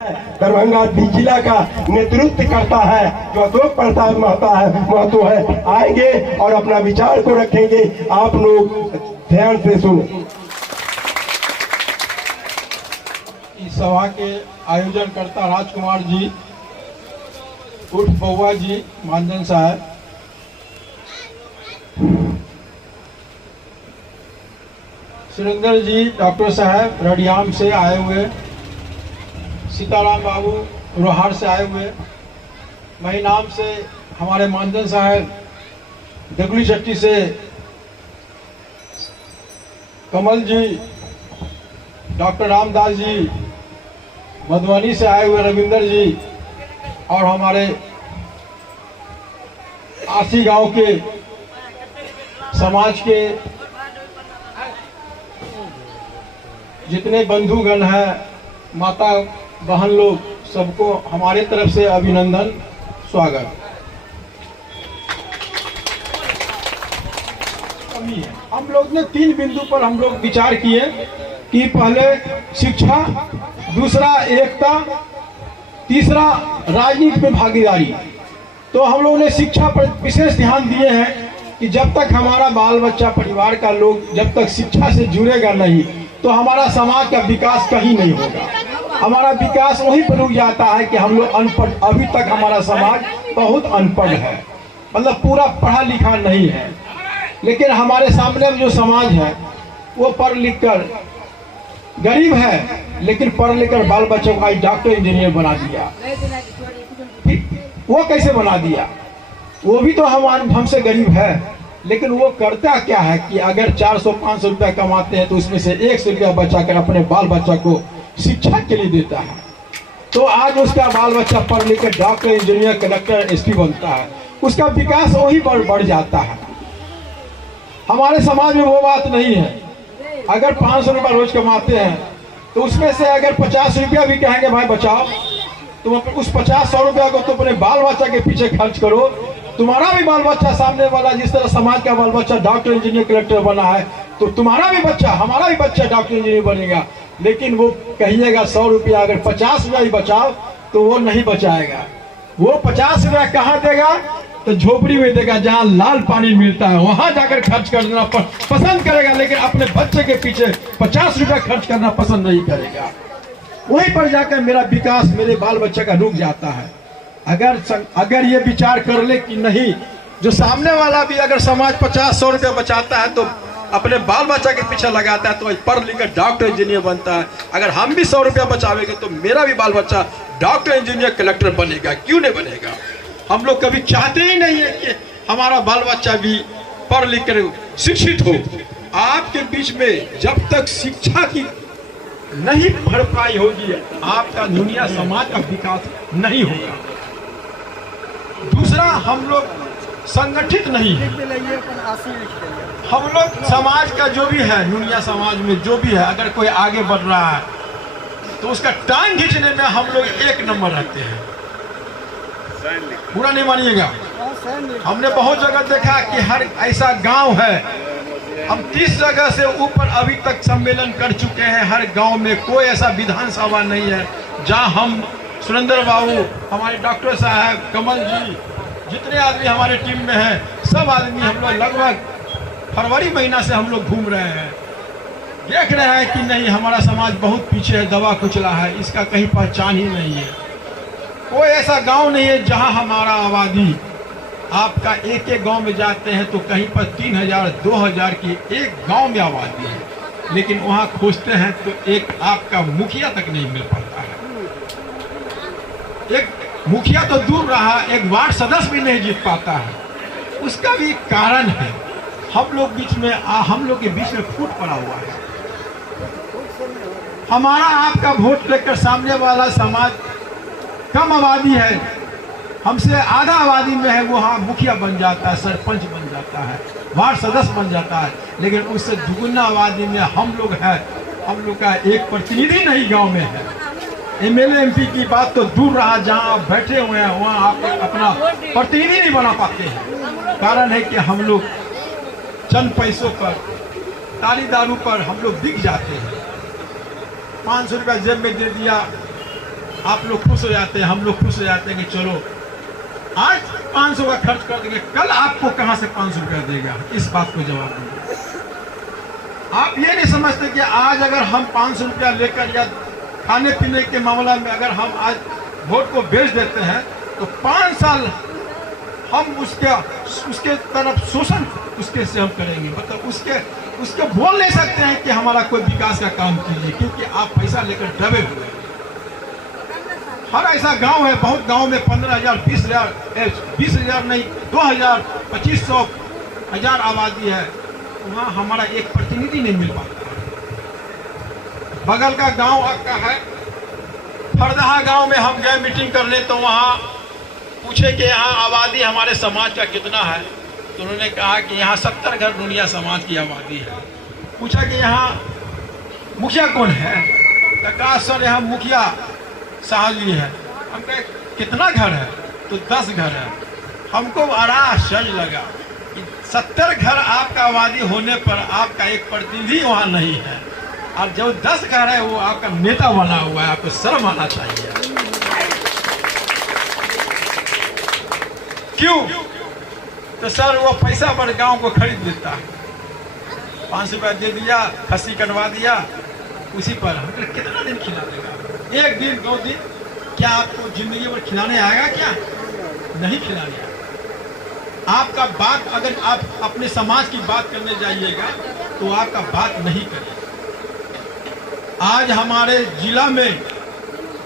दरभंगा जिला का नेतृत्व करता है जो अशोक प्रसाद महतो है, आएंगे और अपना विचार को रखेंगे। आप लोग ध्यान से सुने। इस सभा के आयोजन करता राजकुमार जी उर्फ बउआ जी मानजन साहब, सुरेंद्र जी डॉक्टर साहब रडियाम से आए हुए, सीताराम बाबू रोहार से आए हुए, महिनाम से हमारे मानजन साहब, दगली चट्टी से कमल जी, डॉक्टर रामदास जी, मधुबनी से आए हुए रविंदर जी, और हमारे आसी गांव के समाज के जितने बंधुगण हैं, माता बहन लोग, सबको हमारे तरफ से अभिनंदन, स्वागत। हम लोग ने 3 बिंदु पर हम लोग विचार किए कि पहले शिक्षा, दूसरा एकता, तीसरा राजनीति में भागीदारी। तो हम लोगों ने शिक्षा पर विशेष ध्यान दिए हैं कि जब तक हमारा बाल बच्चा, परिवार का लोग जब तक शिक्षा से जुड़ेगा नहीं तो हमारा समाज का विकास कहीं नहीं होगा। हमारा विकास वहीं पर रुक जाता है कि हम लोग अनपढ़, अभी तक हमारा समाज बहुत अनपढ़ है, मतलब पूरा पढ़ा लिखा नहीं है। लेकिन हमारे सामने में जो समाज है वो पढ़ लिख कर गरीब है, लेकिन पढ़ लिख कर बाल बच्चों को आज डॉक्टर इंजीनियर बना दिया। वो कैसे बना दिया? वो भी तो हमसे गरीब है, लेकिन वो करता क्या है कि अगर 400-500 रुपया कमाते हैं तो उसमें से 100 रुपया बचा कर अपने बाल बच्चा को शिक्षा के लिए देता है। तो आज उसका बाल बच्चा पढ़ लिख कर डॉक्टर, इंजीनियर, कलेक्टर, एसपी बनता है, उसका विकास वही बढ़ जाता है। हमारे समाज में वो बात नहीं है। अगर 500 रुपया रोज कमाते हैं तो उसमें से अगर 50 रुपया भी कहेंगे भाई बचाओ, तुम उस 50-100 रुपया को तो अपने बाल बच्चा के पीछे खर्च करो। तुम्हारा भी बाल बच्चा, सामने वाला जिस तरह समाज का बाल बच्चा डॉक्टर, इंजीनियर, कलेक्टर बना है, तो तुम्हारा भी बच्चा, हमारा भी बच्चा डॉक्टर, इंजीनियर बनेगा। लेकिन वो कहिएगा 100 रुपया, अगर 50 रुपया ही बचाओ तो वो नहीं बचाएगा। वो 50 रुपया कहाँ देगा? तो झोपड़ी में देगा, जहाँ लाल पानी मिलता है, वहां जाकर खर्च करना पसंद करेगा। लेकिन अपने बच्चे के पीछे 50 रुपया खर्च करना पसंद नहीं करेगा। वहीं पर जाकर मेरा विकास, मेरे बाल बच्चे का रुक जाता है। अगर ये विचार कर ले कि नहीं, जो सामने वाला भी अगर समाज 50-100 रुपया बचाता है तो अपने बाल बच्चा के पीछे लगाता है, तो पढ़ लिख कर डॉक्टर, इंजीनियर बनता है। अगर हम भी 100 रुपया बचावेंगे तो मेरा भी बाल बच्चा डॉक्टर, इंजीनियर, कलेक्टर बनेगा। क्यों नहीं बनेगा? हम लोग कभी चाहते ही नहीं है कि हमारा बाल बच्चा भी पढ़ लिख कर शिक्षित हो। आपके बीच में जब तक शिक्षा की नहीं भरपाई होगी, आपका दुनिया, समाज का विकास नहीं होगा। दूसरा, हम लोग संगठित नहीं है। हम लोग समाज का जो भी है, दुनिया समाज में जो भी है, अगर कोई आगे बढ़ रहा है तो उसका टांग खींचने में हम लोग 1 नंबर रहते हैं। पूरा नहीं मानिएगा, हमने बहुत जगह देखा कि हर ऐसा गांव है, हम 30 जगह से ऊपर अभी तक सम्मेलन कर चुके हैं। हर गांव में कोई ऐसा विधानसभा नहीं है जहां हम, सुरेंद्र बाबू, हमारे डॉक्टर साहब, कमल जी, जितने आदमी हमारे टीम में हैं, सब आदमी हम लोग लगभग फरवरी महीना से हम लोग घूम रहे हैं, देख रहे हैं कि नहीं, हमारा समाज बहुत पीछे है, दबा कुचला है, इसका कहीं पहचान ही नहीं है। कोई ऐसा गांव नहीं है जहां हमारा आबादी, आपका एक गांव में जाते हैं तो कहीं पर 3000-2000 की एक गांव में आबादी है, लेकिन वहां खोजते हैं तो एक आपका मुखिया तक नहीं मिल पाता है। एक मुखिया तो दूर रहा, एक वार्ड सदस्य भी नहीं जीत पाता है। उसका भी कारण है, हम लोग के बीच में फूट पड़ा हुआ है। हमारा आपका वोट लेकर सामने वाला समाज कम आबादी है, हमसे आधा आबादी में है, वो हाँ मुखिया बन जाता है, सरपंच बन जाता है, वार्ड सदस्य बन जाता है। लेकिन उससे दुगुना आबादी में हम लोग हैं, हम लोग का एक प्रतिनिधि नहीं गांव में है। एमएलए एमपी की बात तो दूर रहा, जहां आप बैठे हुए हैं वहां आप अपना प्रतिनिधि नहीं बना पाते हैं। कारण है कि हम लोग चंद पैसों पर, ताली दारू पर हम लोग बिक जाते हैं। 500 रुपया जेब में दे दिया, आप लोग खुश हो जाते हैं, हम लोग खुश हो जाते हैं कि चलो आज 500 का खर्च कर देंगे, कल आपको कहां से 500 रुपया देगा, इस बात को जवाब दीजिए। आप ये नहीं समझते कि आज अगर हम 500 रुपया लेकर या खाने पीने के मामला में अगर हम आज वोट को बेच देते हैं तो 5 साल हम उसके तरफ शोषण उसके से हम करेंगे, मतलब उसके बोल नहीं सकते हैं कि हमारा कोई विकास का काम कीजिए, क्योंकि आप पैसा लेकर दबे हुए हैं। हर ऐसा गांव है, बहुत गांव में 15,000 20,000 नहीं 2,000 2,500 1,000 आबादी है, वहाँ हमारा एक प्रतिनिधि नहीं मिल पाता। बगल का गांव आपका है फरदहा गांव में हम गए मीटिंग करने, तो वहाँ पूछे कि यहाँ आबादी हमारे समाज का कितना है, तो उन्होंने कहा कि यहाँ 70 घर दुनिया समाज की आबादी है। पूछा कि यहाँ मुखिया कौन है, तो कहा सर यहाँ मुखिया साहब जी है। हम कहे कितना घर है, तो 10 घर है। हमको बड़ा आश्चर्य लगा कि 70 घर आपका आबादी होने पर आपका एक प्रतिनिधि वहाँ नहीं है, और जो 10 घर है वो आपका नेता बना हुआ है, आपको शर्म आना चाहिए। क्यों? तो सर वो पैसा पर गांव को खरीद देता है, 500 रुपया दे दिया, खस्सी कटवा दिया, उसी पर हम कितना दिन खिला देगा, 1 दिन 2 दिन, क्या आपको जिंदगी भर खिलाने आएगा? क्या नहीं खिलाने आएगा। आपका बात अगर आप अपने समाज की बात करने जाइएगा तो आपका बात नहीं करेगा। आज हमारे जिला में,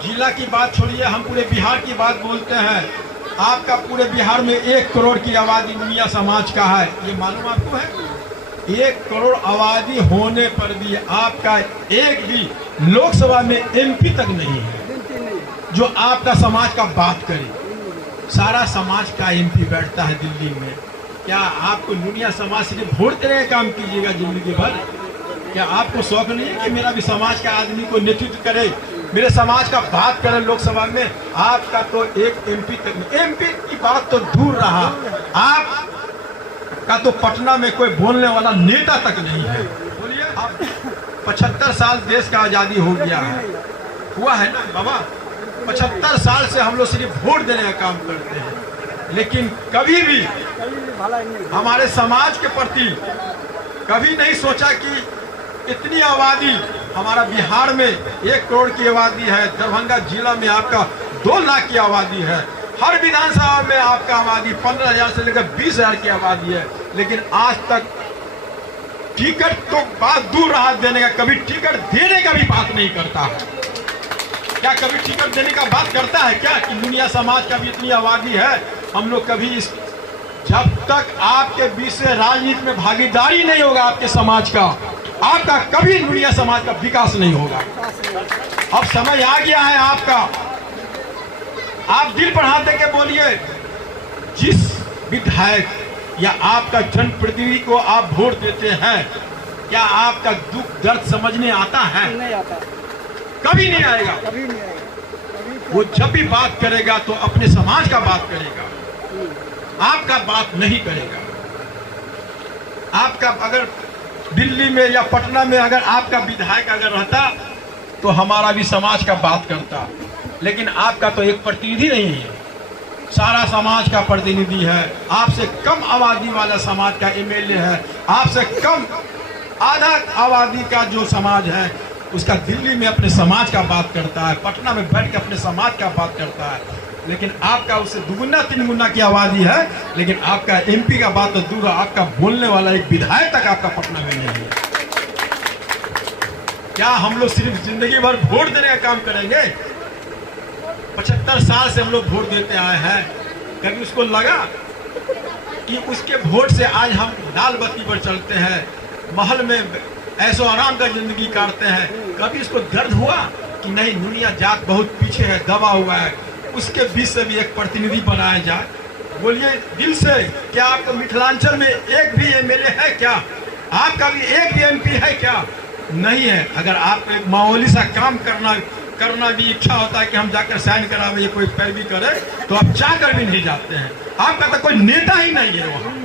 जिला की बात छोड़िए, हम पूरे बिहार की बात बोलते हैं। आपका पूरे बिहार में 1 करोड़ की आबादी मुनिया समाज का है, ये मालूम आपको है? 1 करोड़ आबादी होने पर भी आपका एक भी लोकसभा में एमपी तक नहीं है जो आपका समाज का बात करे। सारा समाज का एमपी बैठता है दिल्ली में। क्या आपको मुनिया समाज से वोट देने का काम कीजिएगा जिंदगी भर? क्या आपको शौक नहीं है कि मेरा भी समाज का आदमी को नेतृत्व करे, मेरे समाज का बात करे लोकसभा में? आपका तो एक एमपी तक नहीं। एमपी की बात तो दूर रहा, आप का तो पटना में कोई बोलने वाला नेता तक नहीं है। बोलिए, आप 75 साल देश का आजादी हो गया है, हुआ है ना बाबा? 75 साल से हम लोग सिर्फ वोट देने का काम करते हैं, लेकिन कभी भी हमारे समाज के प्रति कभी नहीं सोचा कि इतनी आबादी, हमारा बिहार में 1 करोड़ की आबादी है, दरभंगा जिला में आपका 2 लाख की आबादी है, हर विधानसभा में आपका आबादी 15,000 से लेकर 20,000 की आबादी है, लेकिन आज तक टिकट तो बात दूर रहा देने का, कभी टिकट देने का भी बात नहीं करता है। क्या कभी टिकट देने का बात करता है क्या? कि दुनिया समाज का भी इतनी आबादी है, हम लोग कभी जब तक आपके बीच से राजनीति में भागीदारी नहीं होगा आपके समाज का, आपका कभी दुनिया समाज का विकास नहीं होगा। अब समय आ गया है आपका, आप दिल पर हाथ देके बोलिए, जिस विधायक या आपका जनप्रतिनिधि को आप वोट देते हैं, क्या आपका दुख दर्द समझने आता है? नहीं आता, कभी नहीं आएगा। कभी नहीं आएगा। वो जब भी बात करेगा तो अपने समाज का बात करेगा, आपका बात नहीं करेगा। आपका अगर दिल्ली में या पटना में अगर आपका विधायक अगर रहता तो हमारा भी समाज का बात करता, लेकिन आपका तो एक प्रतिनिधि नहीं है, सारा समाज का प्रतिनिधि है। आपसे कम आबादी वाला समाज का एमएलए है, आपसे कम आधा आबादी का जो समाज है उसका दिल्ली में अपने समाज का बात करता है, पटना में बैठ के अपने समाज का बात करता है, लेकिन आपका उससे 2 गुना की आबादी है, लेकिन आपका एमपी का बात तो दूर है, आपका बोलने वाला एक विधायक तक आपका पटना में नहीं है। क्या हम लोग सिर्फ जिंदगी भर वोट देने का काम करेंगे? 75 साल से हम लोग वोट देते आए हैं, कभी उसको लगा कि उसके वोट से आज हम लाल बत्ती पर चलते हैं, महल में ऐसो आराम का जिंदगी काटते हैं? कभी उसको दर्द हुआ कि नहीं दुनिया जात बहुत पीछे है, दबा हुआ है, उसके बीच से भी एक प्रतिनिधि बनाया जाए? बोलिए दिल से, क्या आपका मिथिलांचल में एक भी एमएलए है क्या? आपका भी एक भी एमपी है क्या? नहीं है। अगर आपको एक मामूली सा काम करना भी इच्छा होता है कि हम जाकर साइन करावे, कोई पैरवी करे, तो आप जाकर भी नहीं जाते हैं। आपका तो कोई नेता ही नहीं है वहाँ।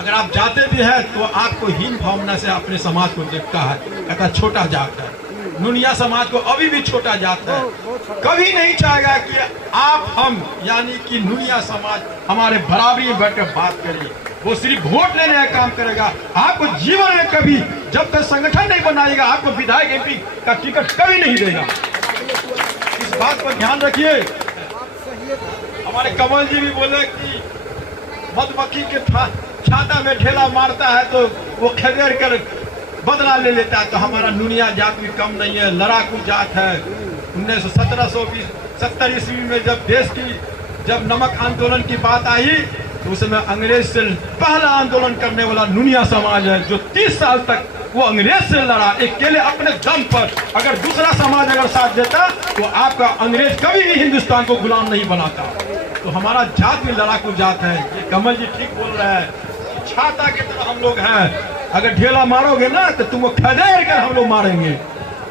अगर आप जाते भी हैं तो आपको हीन भावना से अपने समाज को देखता है, कहता छोटा जात है। नुनिया समाज को अभी भी छोटा जाता है, कभी नहीं चाहेगा कि आप हम यानी कि नुनिया समाज हमारे बराबरी में बैठकर बात करिए। वो सिर्फ वोट लेने का काम करेगा। आपको जीवन में कभी जब तक संगठन नहीं बनाएगा आपको विधायक एमपी का टिकट कभी नहीं देगा। इस बात पर ध्यान रखिए। हमारे कमल जी भी बोले कि मधुमक्खी के छाता में ढेला मारता है तो वो खदेड़ कर बदला ले लेता है। तो हमारा नुनिया जात भी कम नहीं है, लड़ाकू जात है। 1720 ईस्वी में जब देश की नमक आंदोलन की बात आई तो उस समय अंग्रेज से पहला आंदोलन करने वाला नुनिया समाज है, जो 30 साल तक वो अंग्रेज से लड़ा अकेले अपने दम पर। अगर दूसरा समाज अगर साथ देता तो आपका अंग्रेज कभी भी हिंदुस्तान को गुलाम नहीं बनाता। तो हमारा जात भी लड़ाकू जात है। ये कमल जी ठीक बोल रहे हैं, छाता की तरह हम लोग हैं। अगर ढेला मारोगे ना तो तुमको खदेड़ कर हम लोग मारेंगे।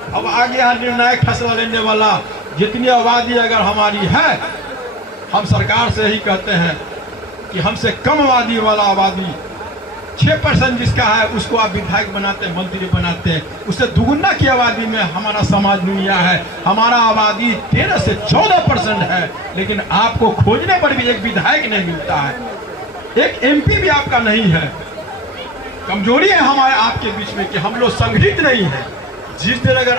अब आगे यहाँ निर्णायक फैसला लेने वाला जितनी आबादी अगर हमारी है, हम सरकार से यही कहते हैं कि हमसे कम आबादी वाला आबादी 6% जिसका है उसको आप विधायक बनाते हैं, मंत्री बनाते हैं। उससे दुगुना की आबादी में हमारा समाज दुनिया है। हमारा आबादी 13 से 14% है, लेकिन आपको खोजने पर भी एक विधायक नहीं मिलता है, एक एमपी भी आपका नहीं है। कमजोरी है हमारे आपके बीच में कि हम लोग संगठित नहीं है। जिस दिन अगर